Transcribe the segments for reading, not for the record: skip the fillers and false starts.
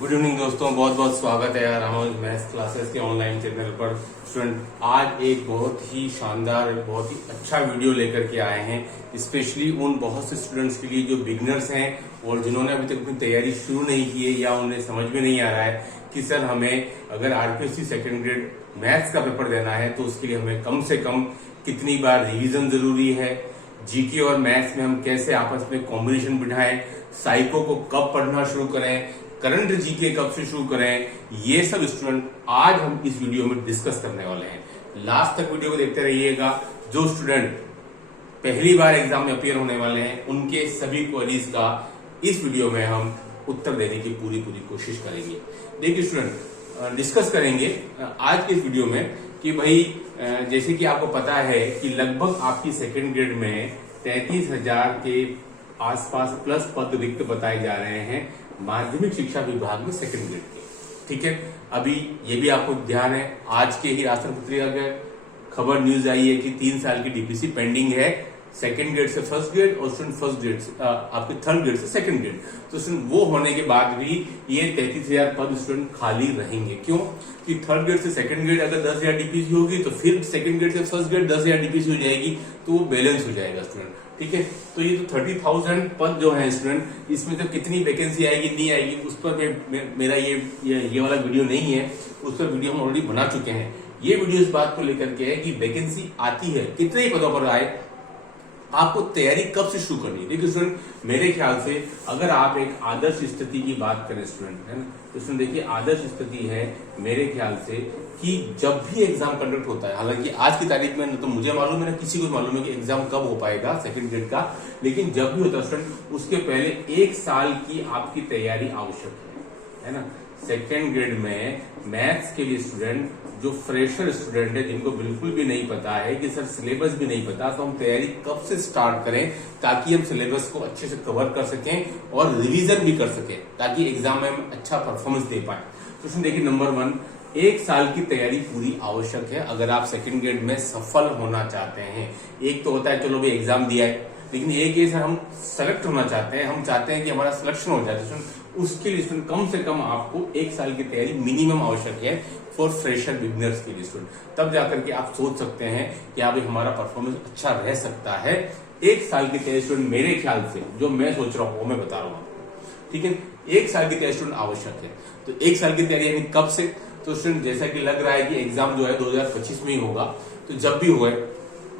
Good evening दोस्तों, बहुत बहुत स्वागत है यार हमारे मैथ्स क्लासेस के ऑनलाइन चैनल पर। स्टूडेंट आज एक बहुत ही शानदार, बहुत ही अच्छा वीडियो लेकर के आए हैं, स्पेशली उन बहुत से स्टूडेंट्स के लिए जो बिगनर्स हैं और जिन्होंने अभी तक अपनी तैयारी शुरू नहीं की है या उन्हें समझ में नहीं आ रहा है कि सर हमें अगर आरपीएससी सेकेंड ग्रेड मैथ्स का पेपर देना है तो उसके लिए हमें कम से कम कितनी बार रिविजन जरूरी है, जीके और मैथ्स में हम कैसे आपस में कॉम्बिनेशन बिठाएं, साइको को कब पढ़ना शुरू करें, करंट जीके कब से शुरू करें, ये सब स्टूडेंट आज हम इस वीडियो में डिस्कस करने वाले हैं। लास्ट तक वीडियो को देखते रहिएगा। जो स्टूडेंट पहली बार एग्जाम में अपियर होने वाले हैं उनके सभी क्वेरीज का इस वीडियो में हम उत्तर देने की पूरी कोशिश करेंगे। देखिए स्टूडेंट, डिस्कस करेंगे आज के इस वीडियो में कि भाई जैसे कि आपको पता है कि लगभग आपकी सेकेंड ग्रेड में 33,000 के आसपास प्लस पद रिक्त बताए जा रहे हैं माध्यमिक शिक्षा विभाग में सेकेंड ग्रेड के। ठीक है, अभी ये भी आपको ध्यान है, आज के ही राष्ट्र पत्रिका के खबर न्यूज आई है कि 3 साल की डीपीसी पेंडिंग है सेकेंड ग्रेड से फर्स्ट ग्रेड और स्टूडेंट फर्स्ट ग्रेड से आपके थर्ड ग्रेड से सेकेंड ग्रेड। तो स्टूडेंट वो होने के बाद भी ये 33,000 पद स्टूडेंट खाली रहेंगे। क्यों? कि थर्ड ग्रेड से सेकेंड ग्रेड अगर 10,000 डीपीसी होगी तो फिर सेकेंड ग्रेड से फर्स्ट ग्रेड 10,000 डीपीसी हो जाएगी, तो वो बैलेंस हो जाएगा स्टूडेंट। ठीक है, तो ये तो 30,000 पद जो है स्टूडेंट, इसमें तो कितनी वैकेंसी आएगी नहीं आएगी उस पर मेरा ये वाला वीडियो नहीं है, उस पर वीडियो हम ऑलरेडी बना चुके हैं। ये वीडियो इस बात को लेकर के है कि वैकेंसी आती है कितने ही पदों पर आए, आपको तैयारी कब से शुरू करनी है। देखिए स्टूडेंट, मेरे ख्याल से अगर आप एक आदर्श स्थिति की बात करें स्टूडेंट, है ना, तो स्टूडेंट देखिए आदर्श स्थिति है मेरे ख्याल से कि जब भी एग्जाम कंडक्ट होता है, हालांकि आज की तारीख में न तो मुझे मालूम है ना किसी को मालूम है कि एग्जाम कब हो पाएगा सेकंड ग्रेड का, लेकिन जब भी होता है स्टूडेंट उसके पहले 1 साल की आपकी तैयारी आवश्यक है ना। सेकेंड ग्रेड में मैथ्स के लिए स्टूडेंट जो फ्रेशर स्टूडेंट है जिनको बिल्कुल भी नहीं पता है कि सर सिलेबस भी नहीं पता, तो हम तैयारी कब से स्टार्ट करें ताकि हम सिलेबस को अच्छे से कवर कर सकें और रिवीजन भी कर सकें ताकि एग्जाम में हम अच्छा परफॉर्मेंस दे पाए। तो इसमें देखिए नंबर 1, 1 साल की तैयारी पूरी आवश्यक है अगर आप सेकेंड ग्रेड में सफल होना चाहते हैं। एक तो होता है चलो भाई एग्जाम दिया है, लेकिन एक ये हम सेलेक्ट होना चाहते हैं, हम चाहते हैं कि हमारा सिलेक्शन हो जाए, उसके लिए कम से कम आपको 1 साल की तैयारी मिनिमम आवश्यक है फॉर फ्रेशर बिगनर्स के लिए स्टूडेंट। तब जाकर के आप सोच सकते हैं कि आप हमारा परफॉर्मेंस अच्छा रह सकता है। 1 साल की तैयारी स्टूडेंट मेरे ख्याल से जो मैं सोच रहा हूँ वो मैं बता रहा हूँ, ठीक है। 1 साल की तैयारी स्टूडेंट आवश्यक है। तो 1 साल की तैयारी यानी कब से? तो स्टूडेंट जैसा कि लग रहा है कि एग्जाम जो है 2025 में ही होगा, तो जब भी हुए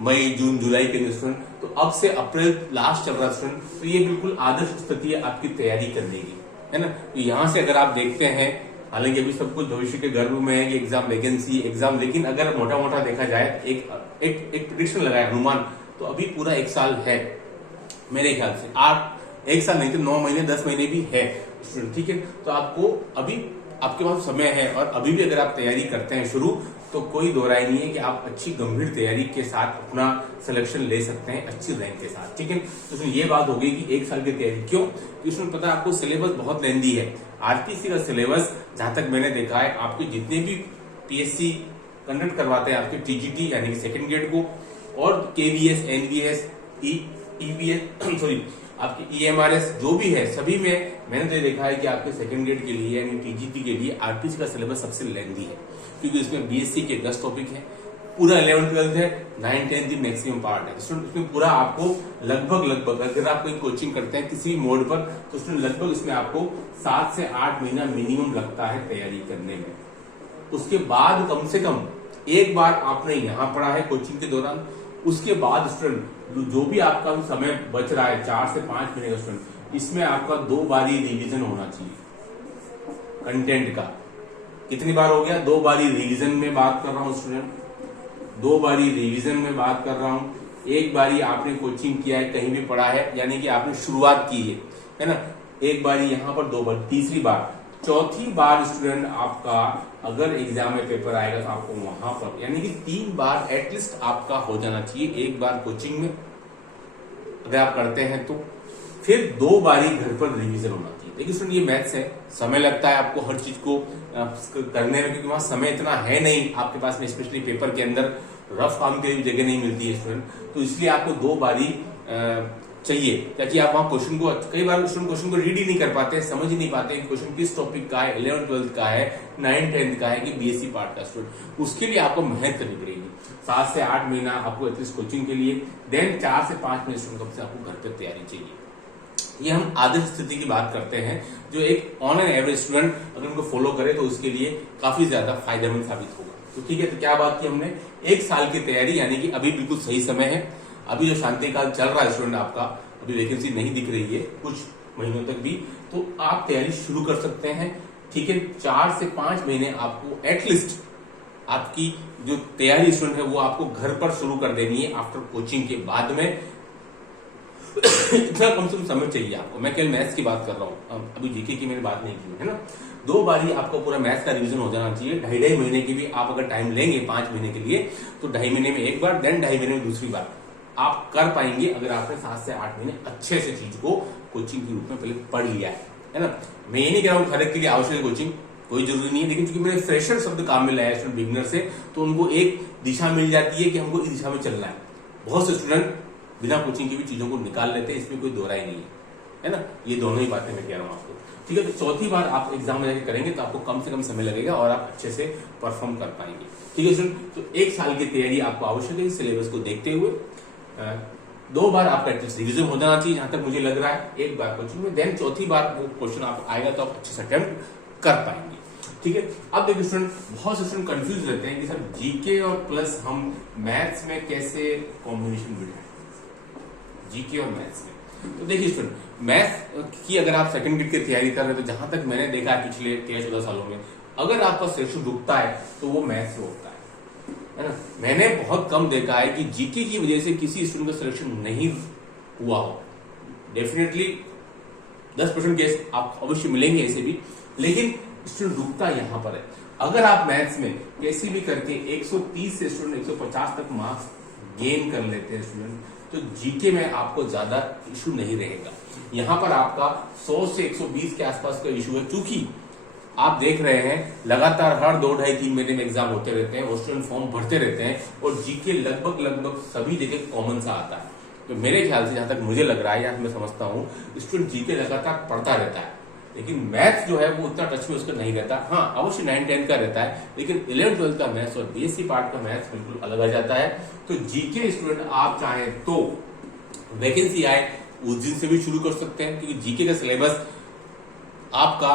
मई जून जुलाई के स्टूडेंट, तो अब से अप्रैल लास्ट चल रहा स्टूडेंट, तो ये बिल्कुल आदर्श स्थिति है आपकी तैयारी करने की, है ना। तो यहाँ से अगर आप देखते हैं, हालांकि अभी सब कुछ भविष्य के गर्भ में है कि एग्जाम वैकेंसी एग्जाम, लेकिन अगर मोटा मोटा देखा जाए एक प्रिडिक्शन लगाए अनुमान, तो अभी पूरा 1 साल है मेरे ख्याल से। 1 साल नहीं तो 9 महीने 10 महीने भी है स्टूडेंट, ठीक है। तो आपको अभी आपके पास समय है और अभी भी अगर आप तैयारी करते हैं शुरू, तो कोई दो राय नहीं है कि आप अच्छी गंभीर तैयारी के साथ अपना सिलेक्शन ले सकते हैं अच्छी रैंक के साथ, ठीक है। तो उसमें ये बात होगी कि 1 साल की तैयारी क्यों, क्योंकि उसमें पता है आपको सिलेबस बहुत लेंदी है। आरपीसी का सिलेबस जहां तक मैंने देखा है, आपके जितने भी पीएससी कंडक्ट करवाते हैं आपके टीजीटी यानी कि सेकेंड ग्रेड को, और केवीएस, एनवीएस, ईवीएस सॉरी आपके ईएमआरएस जो भी है, सभी में मैंने तो देखा है कि आपके सेकंड ग्रेड के लिए यानी टीजीटी के लिए आरपीसी का सिलेबस सबसे लेंथी है, क्योंकि इसमें बीएससी के 10 टॉपिक है, पूरा 11th 12th है, 9th 10th की मैक्सिमम पार्ट है। उसमें पूरा आपको लगभग अगर आप कोई कोचिंग करते हैं किसी मोड पर, तो उसमें लगभग इसमें आपको 7 से 8 महीना मिनिमम लगता है तैयारी करने में। उसके बाद कम से कम एक बार आपने यहाँ पढ़ा है कोचिंग के दौरान, उसके बाद स्टूडेंट जो भी आपका समय बच रहा है 4 से 5 महीने का स्टूडेंट, इसमें आपका 2 बारी रिवीजन होना चाहिए कंटेंट का। कितनी बार हो गया? 2 बारी रिवीजन में बात कर रहा हूं स्टूडेंट, 2 बारी रिवीजन में बात कर रहा हूं। 1 बारी आपने कोचिंग किया है, कहीं भी पढ़ा है, यानी कि आपने शुरुआत की है ना। 1 बारी यहां पर, 2 बार, तीसरी बार, चौथी बार स्टूडेंट आपका अगर एग्जाम में पेपर आएगा तो आपको वहां पर यानी कि 3 बार एटलीस्ट आपका हो जाना चाहिए। 1 बार कोचिंग में अगर आप करते हैं तो, फिर 2 बारी घर पर रिवीजन होना चाहिए। देखिए स्टूडेंट, ये मैथ्स है, समय लगता है आपको हर चीज को करने में, क्योंकि वहां समय इतना है नहीं आपके पास में, स्पेशली पेपर के अंदर रफ काम के लिए जगह नहीं मिलती है स्टूडेंट, तो इसलिए आपको 2 बारी चाहिए, ताकि आप वहां क्वेश्चन को, कई बार स्टूडेंट क्वेश्चन को रीड ही नहीं कर पाते, समझ ही नहीं पाते क्वेश्चन किस टॉपिक का है, 11th-12th का है, 9th-10th का है कि बीएससी पार्ट का स्टूडेंट, उसके लिए आपको मेहनत करनी पड़ेगी। 7 से 8 महीना आपको एटलीस्ट कोचिंग के लिए, देन 4 से 5 महीने स्टूडेंट कब से आपको घर पे तैयारी चाहिए। ये हम आदर्श स्थिति की बात करते हैं, जो एक ऑन एन एवरेज स्टूडेंट अगर उनको फॉलो करे तो उसके लिए काफी ज्यादा फायदेमंद साबित होगा। तो ठीक है, तो क्या बात की हमने, 1 साल की तैयारी, यानी कि अभी बिल्कुल सही समय है। अभी जो शांति काल चल रहा है स्टूडेंट आपका, अभी वैकेंसी नहीं दिख रही है कुछ महीनों तक भी, तो आप तैयारी शुरू कर सकते हैं। ठीक है, 4 से 5 महीने आपको एटलीस्ट आपकी जो तैयारी स्टूडेंट है वो आपको घर पर शुरू कर देनी है आफ्टर कोचिंग के बाद में। इतना कम से कम समय चाहिए आपको। मैं केवल मैथ्स की बात कर रहा हूँ, अभी जीके की मैंने बात नहीं की है ना। 2 बार ही आपको पूरा मैथ्स का रिवीजन हो जाना चाहिए। 2.5 महीने की भी आप अगर टाइम लेंगे 5 महीने के लिए, तो 2.5 महीने में एक बार, देन 2.5 महीने में दूसरी बार आप कर पाएंगे, अगर आपने 7 से 8 महीने अच्छे से चीज को कोचिंग के रूप में पहले पढ़ लिया है ना। मैं ये नहीं कह रहा हूँ हर एक के लिए आवश्यक है कोचिंग, कोई जरूरी नहीं है, लेकिन चूंकि मैंने फ्रेशर शब्द काम में लाया है स्टूडेंट बिगिनर से, तो उनको एक दिशा मिल जाती है कि हमको इस दिशा में चलना है। बहुत से स्टूडेंट बिना कोचिंग की भी चीजों को निकाल लेते हैं, इसमें कोई दोहराई नहीं है ना। ये दोनों ही बातें मैं कह रहा हूँ आपको। ठीक है, तो चौथी बार आप एग्जाम में जाकर करेंगे तो आपको कम से कम समय लगेगा और आप अच्छे से परफॉर्म कर पाएंगे। ठीक है स्टूडेंट, तो 1 साल की तैयारी आपको आवश्यक है। सिलेबस को देखते हुए 2 बार आपका एटलीस्ट रिविजन हो जाना चाहिए, जहां तक मुझे लग रहा है, 1 बार कोचिंग में, देन चौथी बार वो क्वेश्चन आप आएगा तो आप अच्छे से अटेम्प्ट कर पाएंगे। ठीक है, अब देखिए स्टूडेंट, बहुत से स्टूडेंट कंफ्यूज रहते हैं कि सर जीके और प्लस हम मैथ्स में कैसे कॉम्बिनेशन बिठाएं, जीके और मैथ्स में। तो देखिए स्टूडेंट, मैथ्स की अगर आप सेकंड ग्रेड की तैयारी कर रहे हैं, तो जहां तक मैंने देखा है पिछले 13-14 सालों में, अगर आपका सिलेक्शन रुकता है तो वो मैथ्स से होता है ना। मैंने बहुत कम देखा है कि जीके की वजह से किसी स्टूडेंट का सिलेक्शन नहीं हुआ हो। डेफिनेटली 10% केस आप अवश्य मिलेंगे ऐसे भी, लेकिन स्टूडेंट रुकता यहां पर है। अगर आप मैथ्स में कैसे भी करके 130 से स्टूडेंट 150 तक मार्क्स गेन कर लेते हैं स्टूडेंट, तो जीके में आपको ज्यादा इशू नहीं रहेगा। यहां पर आपका 100 से 120 के आसपास का इशू है, क्योंकि आप देख रहे हैं लगातार हर 2, 2.5, 3 महीने में एग्जाम होते रहते हैं और स्टूडेंट फॉर्म भरते रहते हैं, और जीके लगभग सभी जगह कॉमन सा आता है। तो मेरे ख्याल से, जहां तक मुझे लग रहा है या मैं समझता हूं, स्टूडेंट जीके लगातार पढ़ता रहता है, लेकिन मैथ्स जो है वो उतना टच में उसका नहीं रहता। हाँ, अवश्य 9-10 का रहता है, लेकिन 11-12 का मैथ्स और बीएससी पार्ट का मैथ्स बिल्कुल अलग आ जाता है। तो जीके स्टूडेंट आप चाहें तो वैकेंसी आए उस दिन से भी शुरू कर सकते हैं, क्योंकि जीके का सिलेबस आपका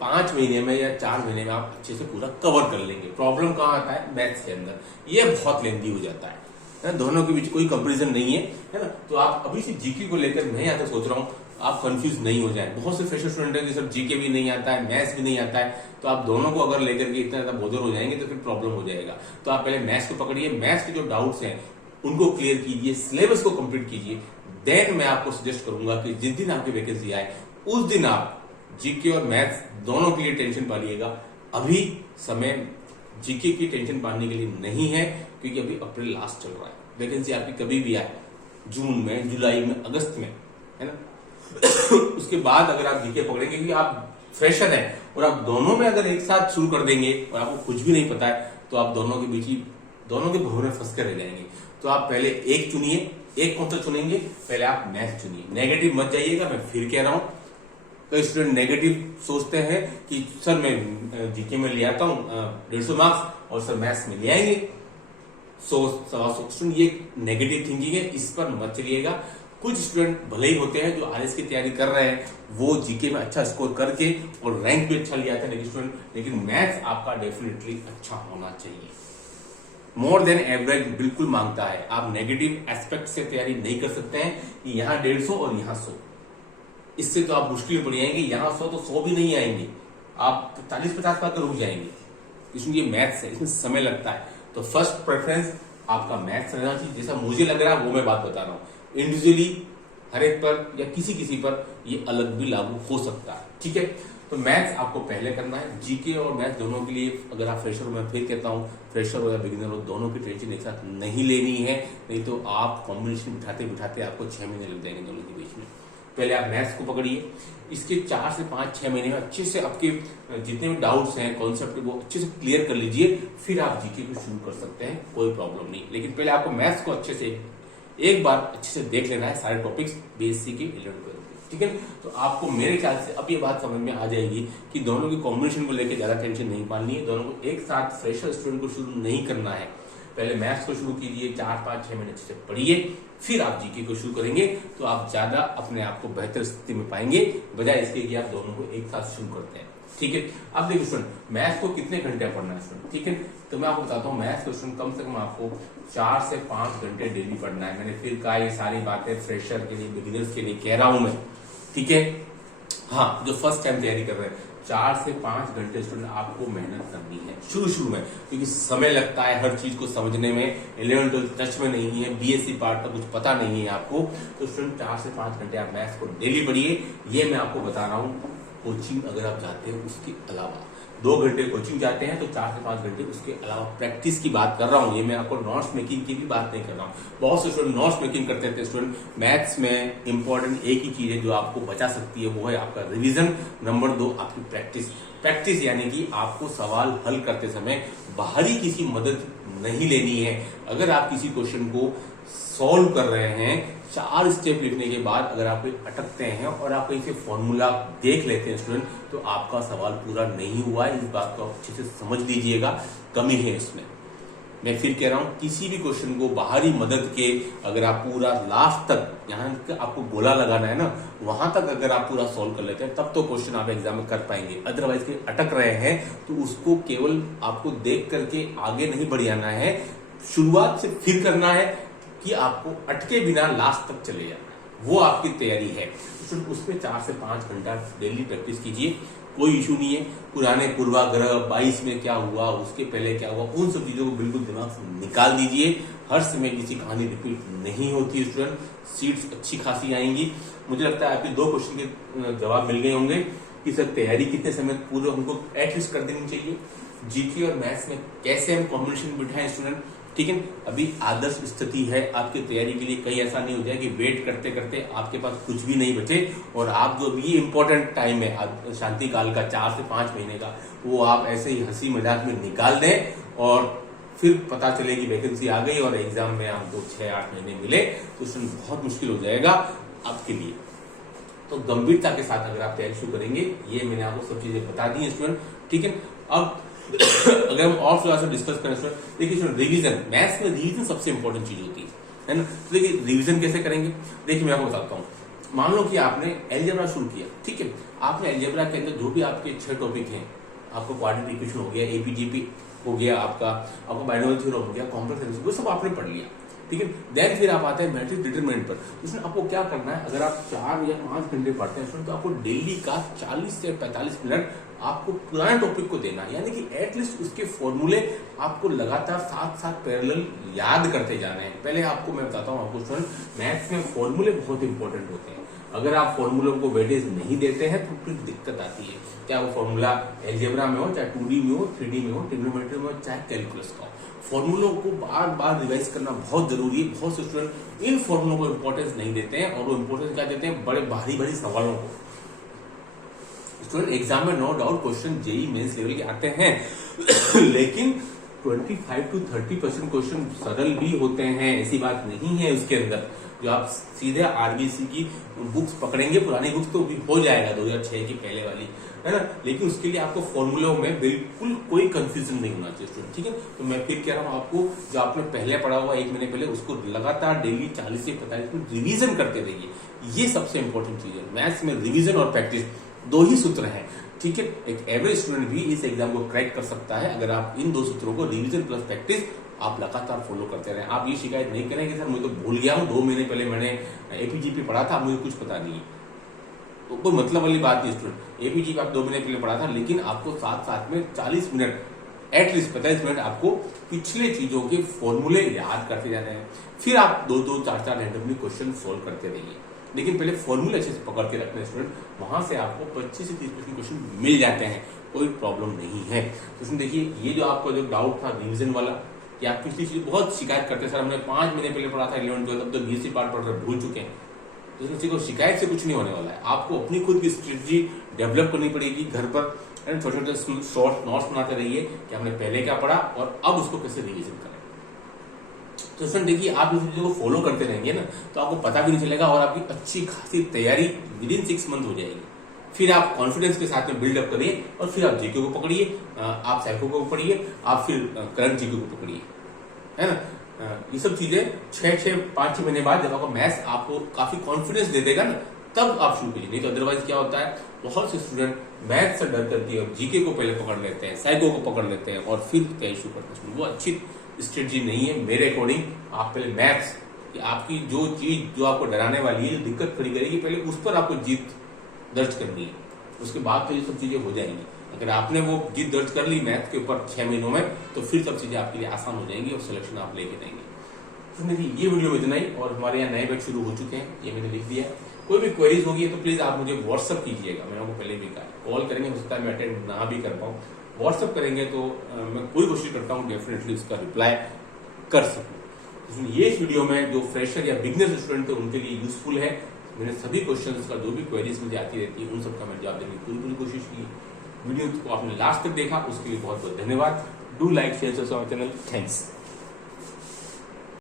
5 महीने में या 4 महीने में आप अच्छे से पूरा कवर कर लेंगे। प्रॉब्लम कहाँ आता है? मैथ्स के अंदर, ये बहुत लेंथी हो जाता है ना, दोनों के बीच कोई कंपैरिजन नहीं है ना। तो आप अभी से जीके को लेकर मैं यहाँ तक सोच रहा हूँ, आप कंफ्यूज नहीं हो जाए। बहुत से फ्रेशर स्टूडेंट है कि सर जीके भी नहीं आता है, मैथ्स भी नहीं आता है, तो आप दोनों को अगर लेकर के इतना ज्यादा बोझर हो जाएंगे तो फिर प्रॉब्लम हो जाएगा। तो आप पहले मैथ्स को पकड़िए, मैथ्स के जो डाउट्स हैं उनको क्लियर कीजिए, सिलेबस को कंप्लीट कीजिए। देन मैं आपको सजेस्ट करूंगा कि जिस दिन आपकी वैकेंसी आए उस दिन आप जीके और मैथ्स दोनों के लिए टेंशन पालिएगा। अभी समय जीके की टेंशन पालने के लिए नहीं है, क्योंकि अभी अप्रैल लास्ट चल रहा है। वैकेंसी आपकी कभी भी आए, जून में, जुलाई में, अगस्त में, है ना। उसके बाद अगर आप जीके पकड़ेंगे, क्योंकि आप फ्रेशर हैं और आप दोनों में अगर एक साथ शुरू कर देंगे और आपको कुछ भी नहीं पता है, तो आप दोनों के बीच ही, दोनों के भंवर में फंस कर रह जाएंगे। तो आप पहले एक चुनिए। एक कौन सा चुनेंगे? पहले आप मैथ्स चुनिए। नेगेटिव मत जाइएगा, मैं फिर कह रहा हूं। तो स्टूडेंट नेगेटिव सोचते हैं कि सर मैं जीके में ले आता हूं 150 मार्क्स और सर मैथ्स में ले आएंगे 100-125। स्टूडेंट ये नेगेटिव थिंकिंग है, इस पर मत चलिएगा। कुछ स्टूडेंट भले ही होते हैं जो आरएस की तैयारी कर रहे हैं, वो जीके में अच्छा स्कोर करके और रैंक भी अच्छा लिया था लेकिन मैथ्स आपका डेफिनेटली अच्छा होना चाहिए। मोर देन एवरेज बिल्कुल मांगता है। आप नेगेटिव एस्पेक्ट से तैयारी नहीं कर सकते हैं कि यहाँ 150 और यहाँ 100, इससे तो आप मुश्किल में पड़ जाएंगे। यहाँ 100 तो 100 भी नहीं आएंगे, आप 40-50 पर रुक जाएंगे। इसमें ये मैथ्स है, इसमें समय लगता है। तो फर्स्ट प्रेफरेंस आपका मैथ्स रहना चाहिए। जैसा मुझे लग रहा है वो मैं बात बता रहा हूँ। इंडिविजुअली हर एक पर या किसी पर ये अलग भी लागू हो सकता है। ठीक है, तो मैथ्स आपको पहले करना है। जीके और मैथ्स दोनों के लिए अगर आप फ्रेशर हो, मैं फिर कहता हूँ फ्रेशर हो या बिगिनर हो, दोनों की टेंशन एक साथ नहीं लेनी है, नहीं तो आप कॉम्बिनेशन बिठाते बिठाते आपको 6 महीने लग जाएंगे दोनों के बीच में। पहले आप मैथ्स को पकड़िए, इसके 4 से 5-6 महीने में अच्छे से आपके जितने भी डाउट्स हैं, कॉन्सेप्ट वो अच्छे से क्लियर कर लीजिए, फिर आप जीके को शुरू कर सकते हैं, कोई प्रॉब्लम नहीं। लेकिन पहले आपको मैथ्स को अच्छे से एक बार अच्छे से देख लेना है सारे टॉपिक्स बीएससी के 11th-12th। ठीक है, तो आपको मेरे ख्याल से अब ये बात समझ में आ जाएगी कि दोनों की कॉम्बिनेशन को लेकर ज्यादा टेंशन नहीं पालनी है। दोनों को एक साथ फ्रेशर स्टूडेंट को शुरू नहीं करना है। पहले मैथ्स को शुरू कीजिए, 4-5-6 महीने से पढ़िए, फिर आप जीके को शुरू करेंगे तो आप ज्यादा अपने आप को बेहतर स्थिति में पाएंगे, बजाय इसके कि आप दोनों को एक साथ शुरू करते हैं। ठीक है, अब देखिए स्टूडेंट, मैथ्स को कितने घंटे पढ़ना है स्टूडेंट? ठीक है, तो मैं आपको बताता हूँ मैथ्स को स्टूडेंट कम से कम आपको 4 से 5 घंटे डेली पढ़ना है। मैंने फिर कहा ये सारी बातें फ्रेशर के लिए, बिगिनर्स के लिए कह रहा हूं मैं। ठीक है, हाँ, जो फर्स्ट टाइम तैयारी कर रहे हैं 4 से 5 घंटे स्टूडेंट आपको मेहनत करनी है शुरू में, क्योंकि समय लगता है हर चीज को समझने में। 11th-12th टच में नहीं है, बीएससी पार्ट का कुछ पता नहीं है आपको, तो स्टूडेंट 4 से 5 घंटे आप मैथ्स को डेली पढ़िए। ये मैं आपको बता रहा हूँ। कोचिंग अगर आप जाते हैं उसके अलावा 2 घंटे कोचिंग जाते हैं तो 4 से 5 घंटे उसके अलावा प्रैक्टिस की बात कर रहा हूँ। ये मैं आपको नोट्स मेकिंग की भी बात नहीं कर रहा हूँ। बहुत से स्टूडेंट नोट्स मेकिंग करते थे। स्टूडेंट, मैथ्स में इंपॉर्टेंट एक ही चीज है जो आपको बचा सकती है, वो है आपका रिवीजन। नंबर 2 आपकी प्रैक्टिस यानी कि आपको सवाल हल करते समय बाहरी किसी मदद नहीं लेनी है। अगर आप किसी क्वेश्चन को सॉल्व कर रहे हैं, 4 स्टेप लिखने के बाद अगर आप अटकते हैं और आप कहीं से फॉर्मूला देख लेते हैं स्टूडेंट, तो आपका सवाल पूरा नहीं हुआ है। इस बात को आप अच्छे से समझ लीजिएगा, कमी है इसमें। मैं फिर कह रहा हूं, किसी भी क्वेश्चन को बाहरी मदद के अगर आप पूरा लास्ट तक, यहाँ तक आपको गोला लगाना है ना, वहां तक अगर आप पूरा सॉल्व कर लेते हैं तब तो क्वेश्चन आप एग्जाम में कर पाएंगे। अदरवाइज के अटक रहे हैं तो उसको केवल आपको देख करके आगे नहीं बढ़ जाना है, शुरुआत से फिर करना है कि आपको अटके बिना लास्ट तक चले जाना है। वो आपकी तैयारी है। तो उसमें 4 से 5 घंटा डेली प्रैक्टिस कीजिए, कोई इशू नहीं है। पुराने पूर्वाग्रह 22 में क्या हुआ, उसके पहले क्या हुआ, उन सब चीजों को बिल्कुल दिमाग से निकाल दीजिए। हर समय किसी कहानी रिपीट नहीं होती स्टूडेंट। सीट्स अच्छी खासी आएंगी। मुझे लगता है आपके 2 क्वेश्चन के जवाब मिल गए होंगे कि सर तैयारी कितने समय पूर्व हमको एटलीस्ट कर देनी चाहिए। जीके और मैथ्स में कैसे हम कॉम्बिनेशन बिठाएं स्टूडेंट। ठीक है, अभी आदर्श स्थिति है आपकी तैयारी के लिए। कहीं ऐसा नहीं हो जाए कि वेट करते करते आपके पास कुछ भी नहीं बचे और आप जो भी इंपॉर्टेंट टाइम है शांति काल का 4 से 5 महीने का, वो आप ऐसे ही हंसी मजाक में निकाल दें और फिर पता चले कि वैकेंसी आ गई और एग्जाम में आपको 6-8 महीने मिले, तो उसमें बहुत मुश्किल हो जाएगा आपके लिए। तो गंभीरता के साथ अगर आप तैयारी शुरू करेंगे, ये मैंने आपको सब चीजें बता दी है स्टूडेंट। ठीक है, अब अगर हम और थोड़ा सा डिस्कस करें स्टूडेंट, देखिए स्टूडेंट, रिवीजन, मैथ्स में रिवीजन सबसे इंपॉर्टेंट चीज होती है ना। तो देखिए रिवीजन कैसे करेंगे, देखिए मैं आपको बताता हूँ। मान लो कि आपने अलजेब्रा शुरू किया, ठीक है, आपने अलजेब्रा के अंदर जो भी आपके 6 टॉपिक हैं, आपको क्वाड्रेटिक इक्वेशन हो गया, एपीजीपी हो गया, आपको बाइनोमियल थ्योरम हो गया, कॉम्प्लेक्स एनालिसिस, वो सब आपने पढ़ लिया। ठीक है, देन फिर आप आते हैं मैट्रिक्स डिटरमिनेंट पर। उसमें आपको क्या करना है, अगर आप 4 या 5 घंटे पढ़ते हैं तो आपको डेली का 40 से 45 मिनट आपको पुराने टॉपिक को देना है, यानी कि एटलीस्ट उसके फॉर्मूले आपको लगातार साथ पैरेलल याद करते जाने हैं। पहले आपको मैं बताता हूँ, आपको स्टूडेंट, मैथ्स में फॉर्मूले बहुत इंपॉर्टेंट होते हैं। अगर आप फॉर्मूलों को वेटेज नहीं देते हैं तो फिर दिक्कत आती है। क्या वो फॉर्मूला अलजेब्रा में हो, चाहे 2D में हो, 3D में हो, ट्रिग्नोमेट्री में हो, चाहे कैलकुलस का हो, फॉर्मूलों को बार बार रिवाइज करना बहुत जरूरी है। बहुत से स्टूडेंट इन फॉर्मूलों को इंपॉर्टेंस नहीं देते हैं और वो इंपॉर्टेंस क्या देते हैं, बड़े भारी सवालों को। स्टूडेंट, एग्जाम में no doubt question JEE mains level के आते हैं लेकिन 25 to 30% क्वेश्चन सरल भी होते हैं, ऐसी बात नहीं है उसके अंदर। जो आप सीधे आरबीसी की बुक्स पकड़ेंगे, पुरानी बुक्स तो भी हो जाएगा 2006 की पहले वाली, है ना, लेकिन उसके लिए आपको फॉर्मूलों में बिल्कुल कोई कंफ्यूजन नहीं होना चाहिए स्टूडेंट। ठीक है, तो मैं फिर कह रहा हूँ आपको, जो आपने पहले पढ़ा हुआ 1 महीने पहले, उसको लगातार डेली 40 से 45 मिनट रिवीजन करते रहिए। ये सबसे इंपॉर्टेंट चीज है। मैथ्स में रिवीजन और प्रैक्टिस 2 ही सूत्र हैं। ठीक है, एक एवरेज स्टूडेंट भी इस एग्जाम को क्रैक कर सकता है अगर आप इन 2 सूत्रों को, रिवीजन प्लस प्रैक्टिस, आप लगातार फॉलो करते रहे। आप ये शिकायत नहीं करेंगे सर मुझे तो भूल गया हूँ, 2 महीने पहले मैंने एपीजीपी पढ़ा था, मुझे कुछ पता नहीं है, तो कोई मतलब वाली बात नहीं स्टूडेंट। एपीजीपी आप 2 महीने पहले पढ़ा था, लेकिन आपको साथ में 40 मिनट, एटलीस्ट 45 मिनट आपको पिछले चीजों के फॉर्मूले याद करते जाने हैं। फिर आप 2-2, 4-4 रैंडमली क्वेश्चन सोल्व करते रहिए, लेकिन पहले फॉर्मूले अच्छे से पकड़ के रखने स्टूडेंट, वहां से आपको 25 से 30% क्वेश्चन मिल जाते हैं, कोई प्रॉब्लम नहीं है। तो इसमें देखिए, ये जो आपका जो डाउट था रिवीजन वाला, कि आप पिछली चीज बहुत शिकायत करते हैं, सर हमने 5 महीने पहले पढ़ा था 11-12, अब तो बीएससी पार्ट पढ़ रहे भूल चुके हैं, तो किसी को शिकायत से कुछ नहीं होने वाला है। आपको अपनी खुद की स्ट्रेटजी डेवलप करनी पड़ेगी घर पर, छोटे शॉर्ट नोट्स बनाते रहिए कि हमने पहले क्या पढ़ा और अब उसको कैसे रिवीजन करें। तो स्टूडेंट देखिए, आप इस वीडियो को फॉलो करते रहेंगे ना, तो आपको पता भी नहीं चलेगा और आपकी अच्छी खासी तैयारी विद इन 6 मंथ हो जाएगी। फिर आप कॉन्फिडेंस के साथ में बिल्डअप करिए और फिर आप जीके को पकड़िए, आप साइको को पकड़िए, आप फिर करंट जीके को पकड़िए, है ना। ये सब चीजें 5-6 महीने बाद जब आपका मैथ्स आपको काफी कॉन्फिडेंस दे देगा ना, तब आप शुरू कीजिए। नहीं तो अदरवाइज क्या होता है, बहुत से स्टूडेंट मैथ से डर करके और जीके को पहले पकड़ लेते हैं, साइको को पकड़ लेते हैं और फिर तैयारी शुरू करते हैं। वो अच्छी स्ट्रेटजी नहीं है मेरे अकॉर्डिंग। आप पहले मैथ्स कि आपकी जो चीज जो आपको डराने वाली है, जो दिक्कत खड़ी करेगी, पहले उस पर आपको जीत दर्ज करनी है। उसके बाद तो ये सब चीजें हो जाएंगी। अगर आपने वो जीत दर्ज कर ली मैथ के ऊपर 6 महीनों में, तो फिर सब चीजें आपके लिए आसान हो जाएंगी और सिलेक्शन आप लेके जाएंगे। तो देखिए, ये वीडियो में इतना ही और हमारे यहाँ नए बैच शुरू हो चुके हैं, ये मैंने लिख दिया है। कोई भी क्वेरीज होगी तो प्लीज आप मुझे व्हाट्सअप कीजिएगा। मैंने आपको पहले भी कहा, कॉल करेंगे हो सकता है मैं अटेंड ना भी कर पाऊँ, व्हाट्सअप करेंगे तो मैं पूरी कोशिश करता हूँ डेफिनेटली उसका रिप्लाई कर सकूँ। ये वीडियो में जो फ्रेशर या बिगनर स्टूडेंट थे उनके लिए यूजफुल है। मैंने सभी क्वेश्चंस का जो भी क्वेरीज मुझे आती रहती है उन सबका मैं जवाब देने की पूरी कोशिश की। वीडियो को आपने लास्ट तक देखा उसके लिए बहुत बहुत धन्यवाद। Do like share subscribe channel. Thanks.